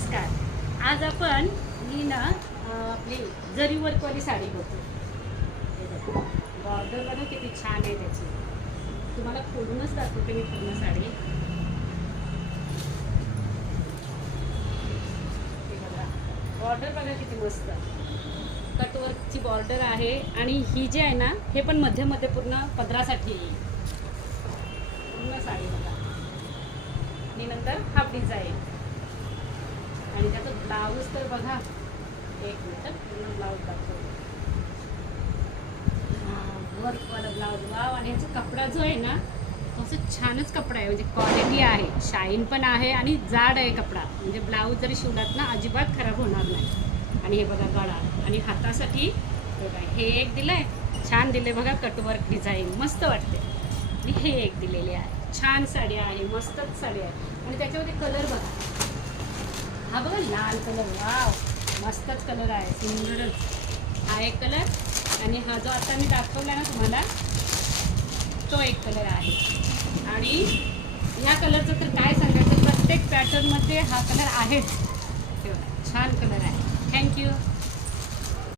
नमस्कार. आज आपण मी ना आपली जरी वर्कवाली साडी बघतो. बॉर्डर बघा किती छान आहे त्याची. तुम्हाला खोलूनच दाखवते मी पूर्ण साडी. बॉर्डर बघा किती मस्त कटवर्कची बॉर्डर आहे. आणि ही जी आहे ना हे पण मध्ये मध्ये पूर्ण पदरासाठी येईल. पूर्ण साडी बघा. आणि नंतर हाफ डिझाईन आणि त्याचं ब्लाऊज तर बघा. एक मिनिट पूर्ण ब्लाऊज दाखवतो. वर्कवाला ब्लाऊज वाव. आणि ह्याचा कपडा जो आहे ना तो असं छानच कपडा आहे. म्हणजे क्वालिटी आहे, शाईन पण आहे आणि जाड आहे कपडा. म्हणजे ब्लाऊज जरी शिवलात ना अजिबात खराब होणार नाही. आणि हे बघा गळा आणि हातासाठी हे एक दिलं आहे छान दिले बघा. कटवर्क डिझाईन मस्त वाटते. आणि हे एक दिलेले आहे. छान साडी आहे, मस्तच साडी आहे. आणि त्याच्यामध्ये कलर बघा. हा बघा लाल कलर. वाव मस्तच कलर आहे, सुंदरच. हा एक कलर आणि हा जो आता मी दाखवला ना तुम्हाला तो एक कलर आहे. आणि ह्या कलरचं तर काय सांगायचं, प्रत्येक पॅटर्नमध्ये हा कलर आहेच. छान कलर आहे. थँक्यू.